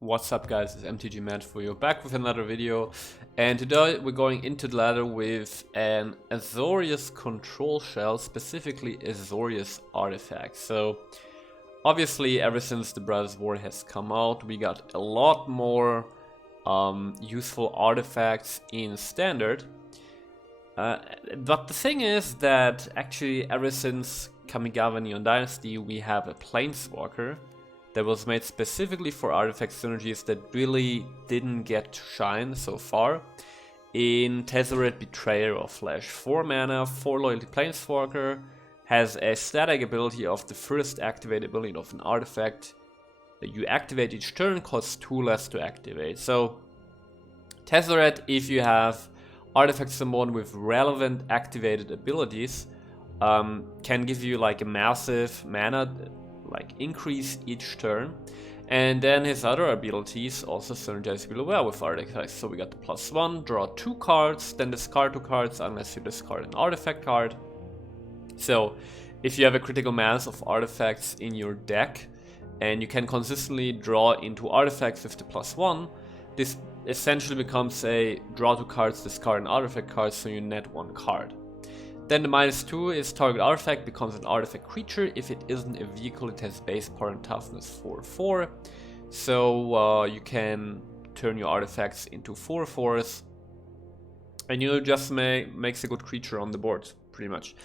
What's up guys, it's mtga for you, back with another video, and today we're going into the ladder with an Azorius control shell, specifically Azorius artifact. So obviously ever since the Brothers War has come out, we got a lot more useful artifacts in standard. But the thing is that actually ever since Kamigawa Neon Dynasty we have a Planeswalker that was made specifically for artifact synergies that really didn't get to shine so far. In Tezzeret, Betrayer of Flesh, 4 mana, 4 loyalty Planeswalker, has a static ability of the first activated ability of an artifact that you activate each turn, costs 2 less to activate. So Tezzeret, if you have artifact summon with relevant activated abilities, can give you like a massive mana increase each turn, and then his other abilities also synergize really well with artifacts. So we got the +1, draw 2 cards, then discard 2 cards unless you discard an artifact card. So if you have a critical mass of artifacts in your deck and you can consistently draw into artifacts with the +1, this essentially becomes a draw 2 cards, discard an artifact card, so you net 1 card. Then the -2 is target artifact becomes an artifact creature. If it isn't a vehicle, it has base power and toughness 4/4. So you can turn your artifacts into 4/4s, and you just makes a good creature on the board, pretty much.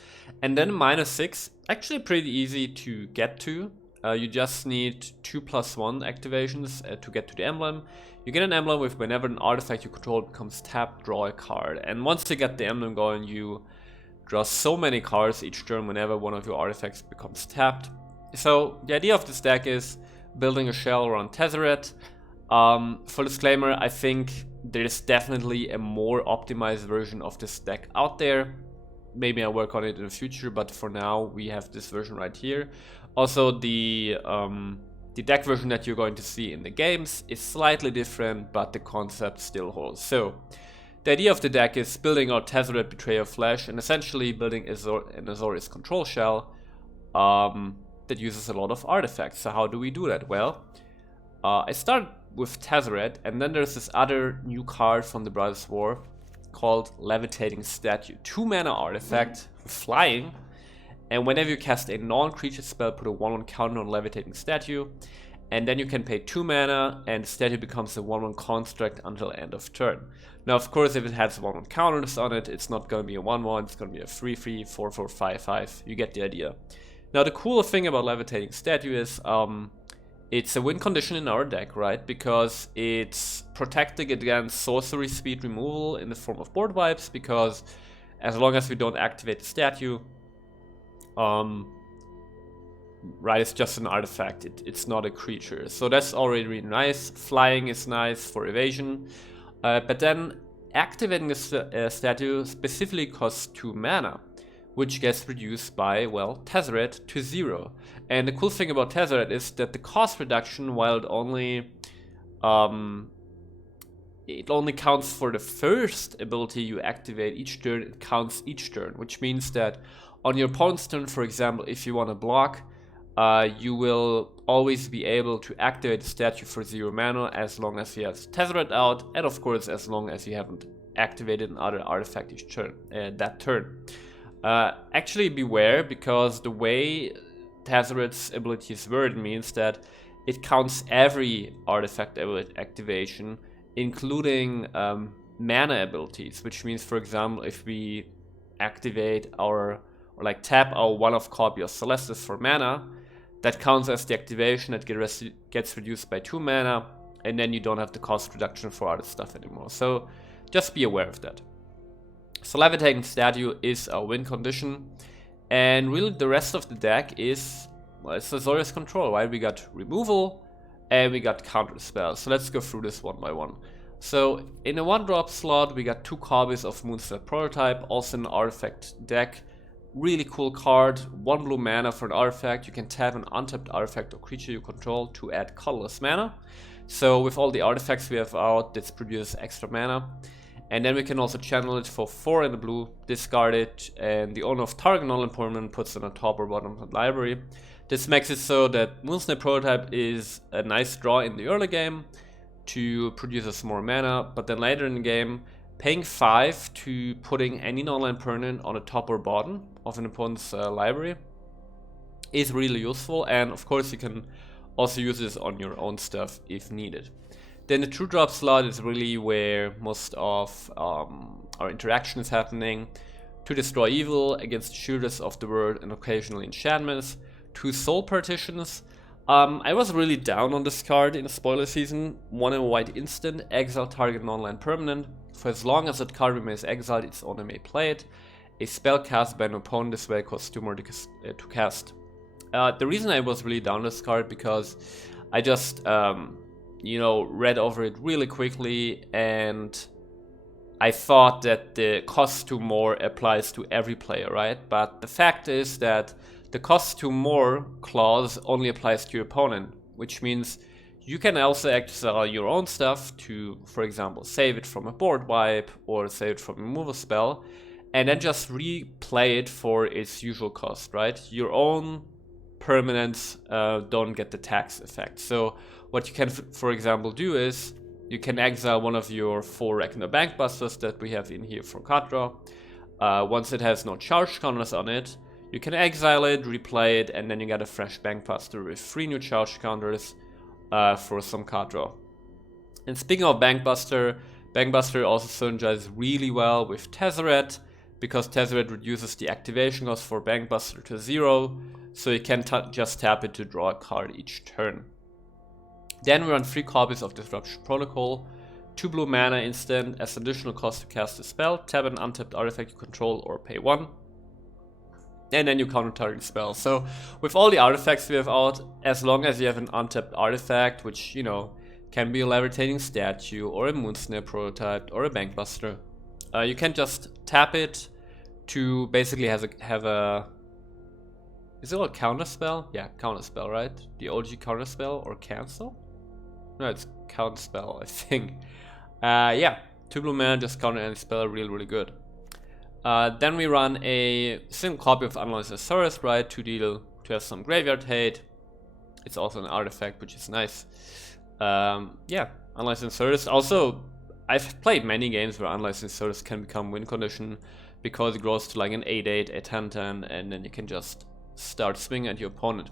And then -6, actually pretty easy to get to. You just need 2 +1 activations to get to the emblem. You get an emblem with whenever an artifact you control becomes tapped, draw a card. And once you get the emblem going, you draw so many cards each turn whenever one of your artifacts becomes tapped. So the idea of this deck is building a shell around Tezzeret. For disclaimer, I think there's definitely a more optimized version of this deck out there. Maybe I'll work on it in the future, but for now we have this version right here. Also the deck version that you're going to see in the games is slightly different, but the concept still holds. So the idea of the deck is building out Tezzeret, Betrayer of Flesh, and essentially building an Azorius control shell that uses a lot of artifacts. So how do we do that? Well, I start with Tezzeret, and then there's this other new card from the Brothers War called Levitating Statue. 2 mana artifact, flying, and whenever you cast a non-creature spell, put a 1/1 counter on Levitating Statue, and then you can pay 2 mana, and the statue becomes a 1/1 construct until end of turn. Now, of course, if it has 1/1 counters on it, it's not going to be a 1/1, it's going to be a 3/3, 4/4, 5/5. You get the idea. Now, the cool thing about Levitating Statue is it's a win condition in our deck, right? Because it's protecting against sorcery speed removal in the form of board wipes, because as long as we don't activate the statue, right, it's just an artifact, it's not a creature. So that's already really nice. Flying is nice for evasion. But then activating the statue specifically costs 2 mana, which gets reduced by, well, Tezzeret to 0. And the cool thing about Tezzeret is that the cost reduction, while it only counts for the first ability you activate each turn, it counts each turn, which means that on your opponent's turn, for example, if you want to block, you will always be able to activate the statue for 0 mana as long as you have Tezzeret out, and of course as long as you haven't activated another artifact each turn, that turn. Actually beware, because the way Tezzeret's ability is worded means that it counts every artifact activation, including mana abilities, which means, for example, if we activate tap our 1-of copy of Celestis for mana, that counts as the activation that gets reduced by 2 mana, and then you don't have the cost reduction for other stuff anymore. So just be aware of that. So Levitating Statue is our win condition, and really the rest of the deck is, well, it's Azorius control, right? We got removal and we got counter spells. So let's go through this one by one. So in a 1-drop slot we got 2 copies of Moonstep Prototype, also an artifact deck. Really cool card, 1 blue mana for an artifact. You can tap an untapped artifact or creature you control to add colorless mana. So with all the artifacts we have out, this produces extra mana. And then we can also channel it for 4 in the blue, discard it, and the owner of target non-permanent puts it on top or bottom of the library. This makes it so that Moonsnare Prototype is a nice draw in the early game to produce us more mana, but then later in the game, paying 5 to putting any non-land permanent on the top or bottom of an opponent's library is really useful, and of course you can also use this on your own stuff if needed. Then the true drop slot is really where most of our interaction is happening. To destroy evil against shooters of the world and occasionally enchantments. 2 soul partitions. I was really down on this card in the spoiler season. 1 in a white instant, exile target non-land permanent. For as long as that card remains exiled, its owner may play it. A spell cast by an opponent this way costs 2 more to cast. The reason I was really down on this card because I just read over it really quickly, and I thought that the cost to more applies to every player, right? But the fact is that the cost to more clause only applies to your opponent, which means you can also exile your own stuff to, for example, save it from a board wipe or save it from a removal spell, and then just replay it for its usual cost, right? Your own permanents don't get the tax effect. So what you can, for example, do is you can exile one of your 4 Reckoner Bankbusters that we have in here for card draw. Once it has no charge counters on it, you can exile it, replay it, and then you get a fresh Bankbuster with 3 new charge counters for some card draw. And speaking of Bankbuster, Bankbuster also synergizes really well with Tezzeret, because Tezzeret reduces the activation cost for Bankbuster to 0, so you can just tap it to draw a card each turn. Then we run 3 copies of Disruption Protocol, 2 blue mana instant as additional cost to cast a spell, tap an untapped artifact you control or pay 1. And then you counter target spell. So with all the artifacts we have out, as long as you have an untapped artifact, which, can be a levitating statue or a Moonsnare Prototype or a Bankbuster, you can just tap it to basically have a is it called counter spell? Yeah, counter spell, right? The OG counter spell or cancel? No, it's counter spell, I think. Yeah, 2 blue mana, just counter any spell, really good. Then we run a single copy of Unlicensed Azorius, right? To have some graveyard hate. It's also an artifact, which is nice. Yeah, Unlicensed Azorius. Also, I've played many games where Unlicensed Azorius can become win condition because it grows to like an 8/8, a 10/10, and then you can just start swinging at your opponent.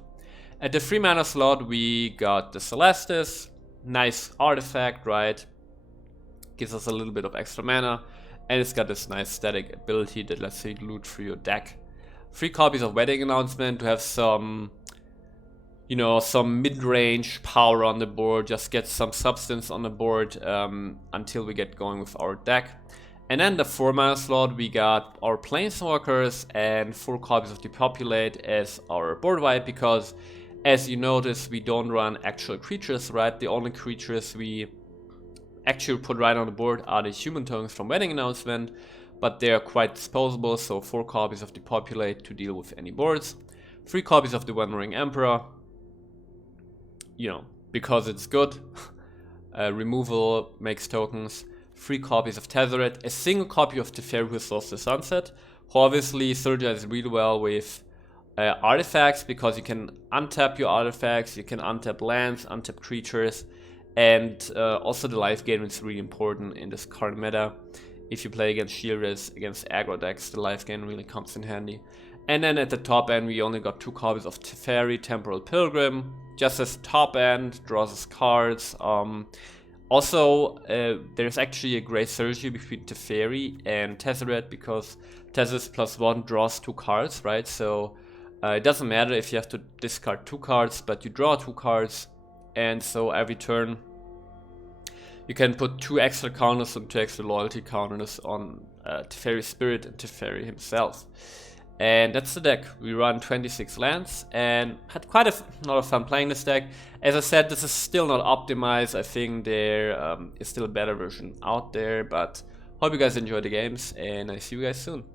At the 3 mana slot, we got the Celestis, nice artifact, right? Gives us a little bit of extra mana, and it's got this nice static ability that lets you loot through your deck. 3 copies of Wedding Announcement to have some, some mid-range power on the board, just get some substance on the board until we get going with our deck. And then the 4 mana slot, we got our Planeswalkers and 4 copies of Depopulate as our board wipe, because as you notice, we don't run actual creatures, right? The only creatures we actually put right on the board are the human tokens from Wedding Announcement, but they are quite disposable, so 4 copies of Depopulate to deal with any boards. 3 copies of the Wandering Emperor, because it's good. Removal makes tokens. 3 copies of Tezzeret, a single copy of Teferi Who Slows the Sunset, who obviously synergizes really well with artifacts, because you can untap your artifacts, you can untap lands, untap creatures, and also the life gain is really important in this card meta. If you play against Shielders, against aggro decks, the life gain really comes in handy. And then at the top end, we only got 2 copies of Teferi Temporal Pilgrim, just as top end, draws us cards. Also, there's actually a great synergy between Teferi and Tezzeret, because Tezzeret +1 draws 2 cards, right? So it doesn't matter if you have to discard 2 cards, but you draw 2 cards, and so every turn you can put 2 extra counters and 2 extra loyalty counters on Teferi Spirit and Teferi himself. And that's the deck. We run 26 lands and had quite a lot of fun playing this deck. As I said, this is still not optimized. I think there is still a better version out there, but hope you guys enjoy the games, and I see you guys soon.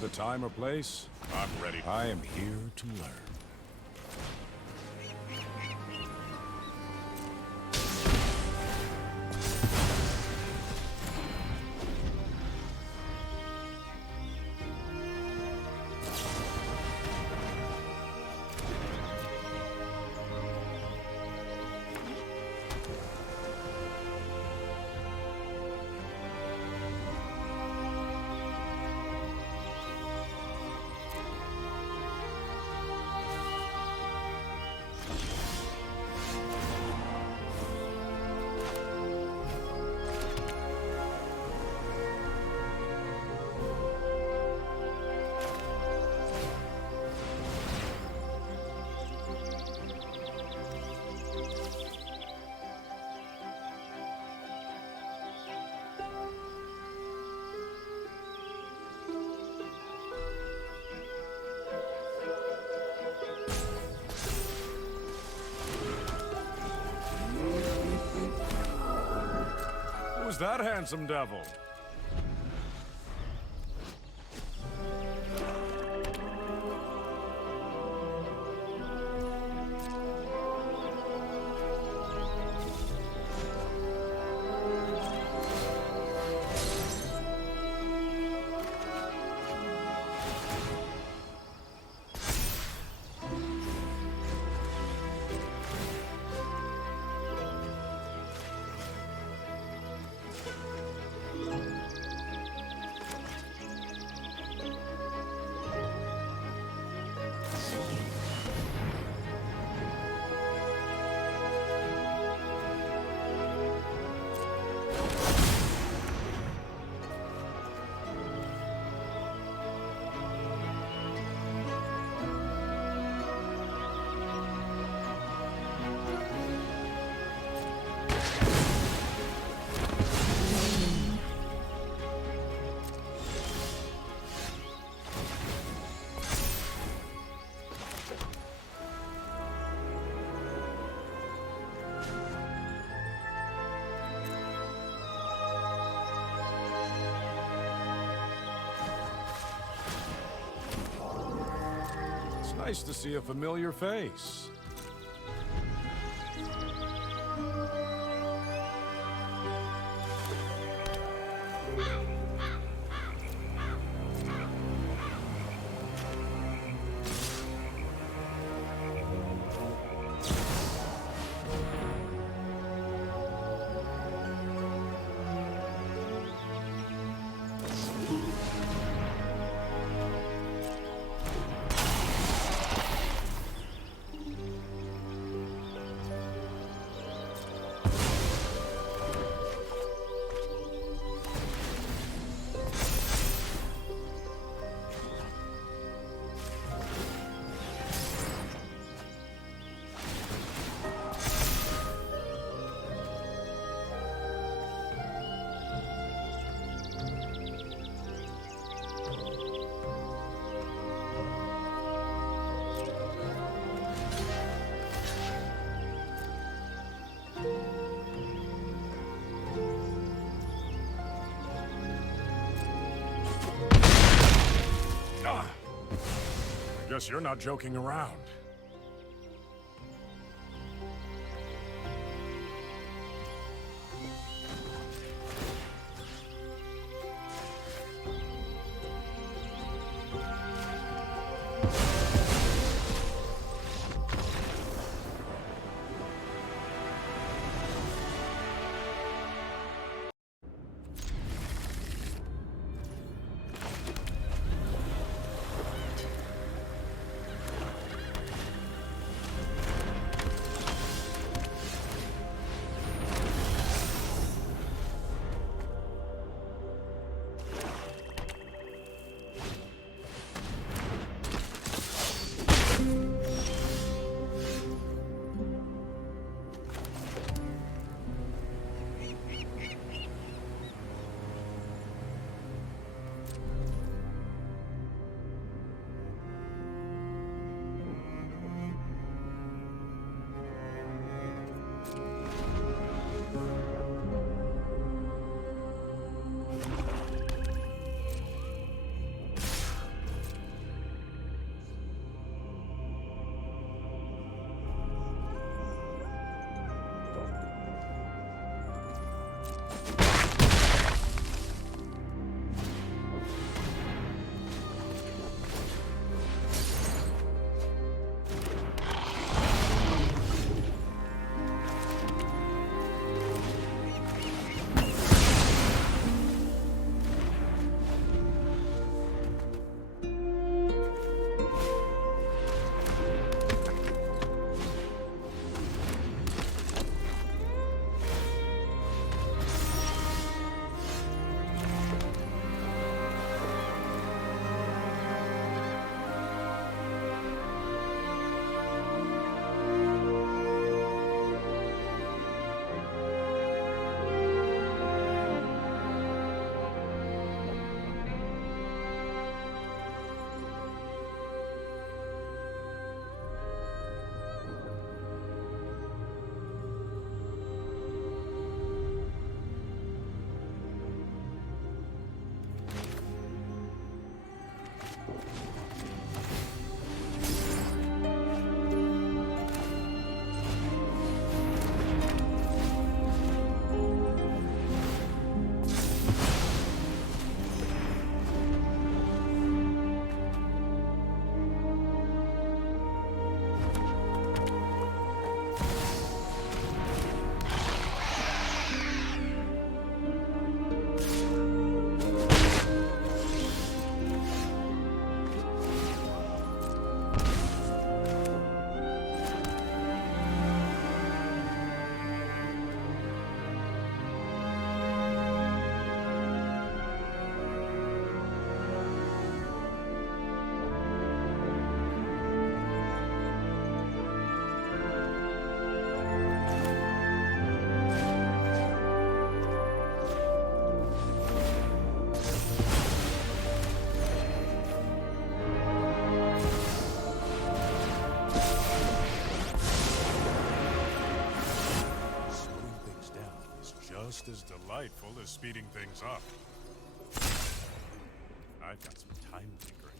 the time or place? I'm ready. I am here to learn. Who's that handsome devil? Nice to see a familiar face. Guess you're not joking around. just as delightful as speeding things up. I've got some time tinkering.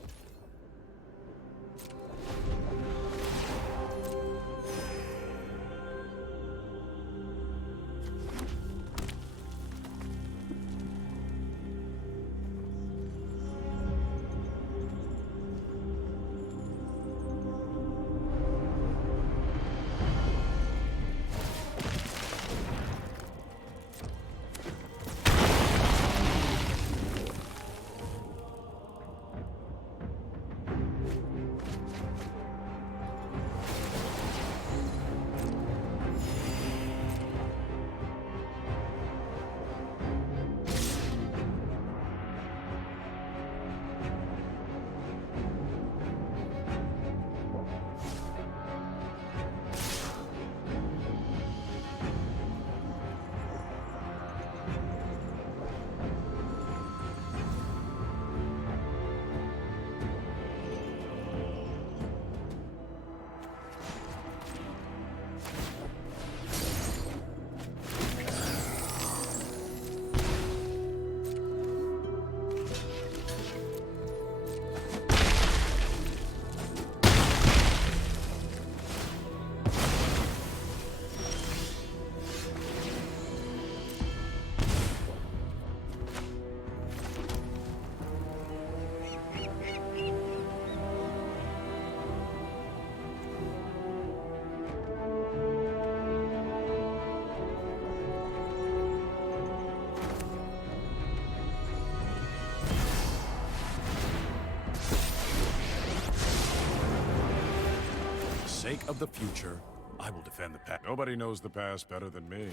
For the sake of the future, I will defend the past. Nobody knows the past better than me.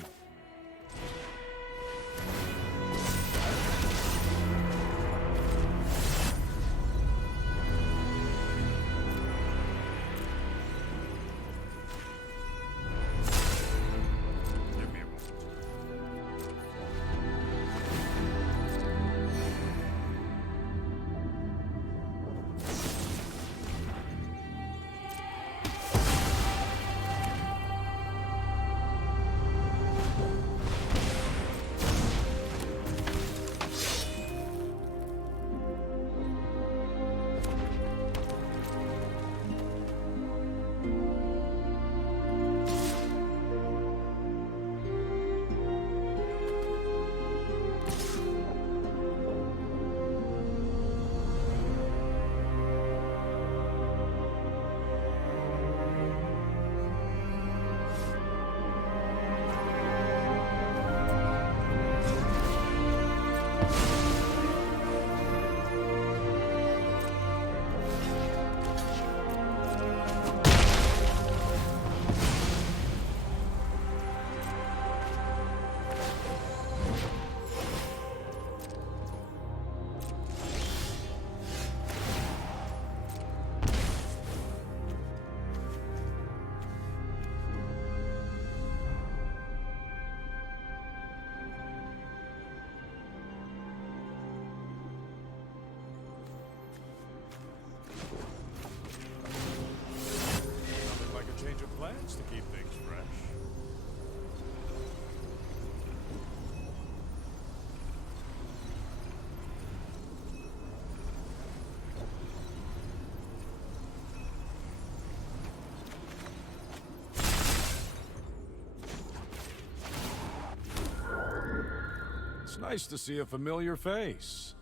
Give me a moment. Nothing like a change of plans to keep things fresh. It's nice to see a familiar face.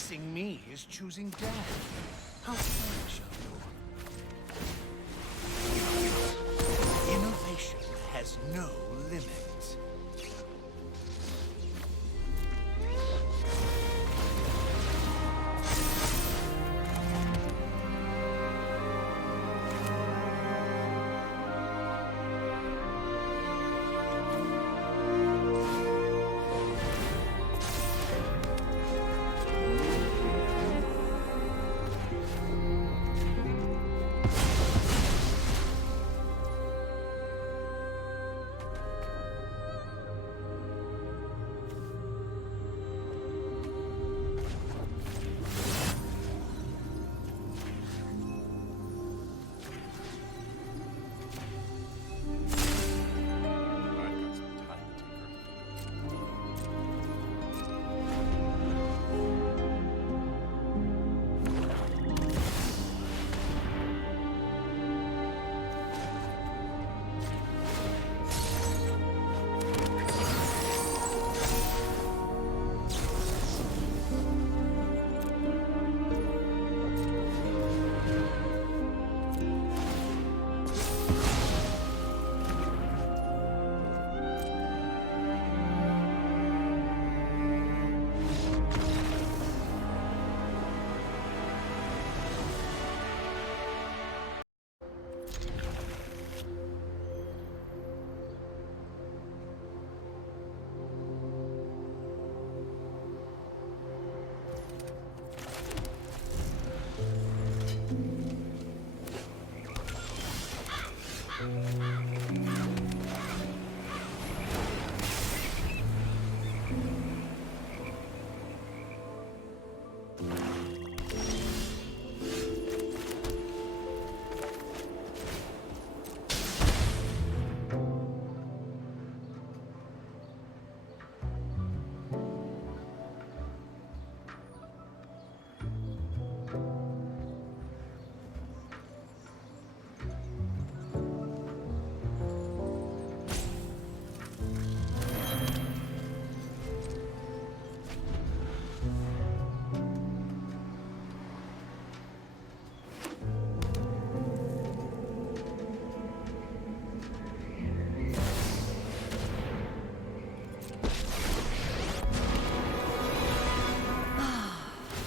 Facing me is choosing death. How foolish of you. Innovation has no limits.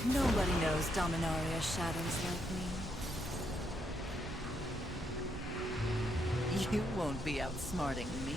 Nobody knows Dominaria's shadows like me. You won't be outsmarting me.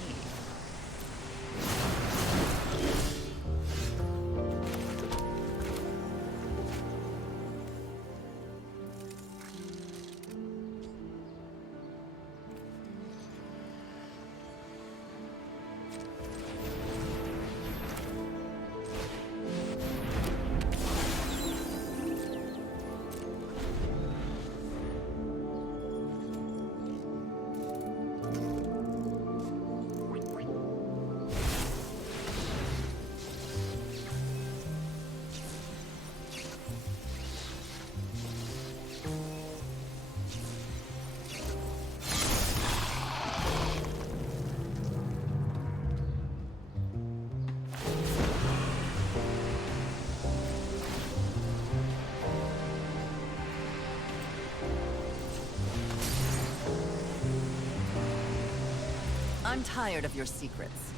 I'm tired of your secrets.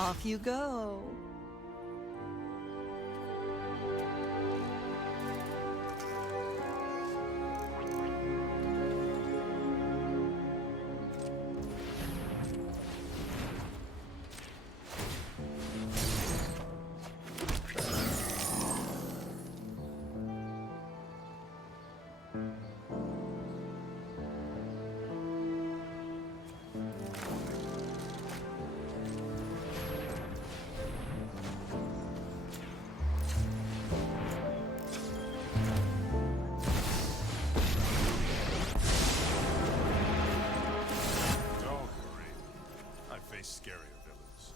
Off you go. Scarier villains.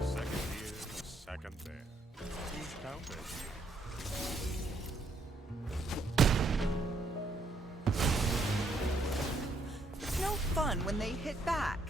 Second here, second there. Who's counting? It's no fun when they hit back.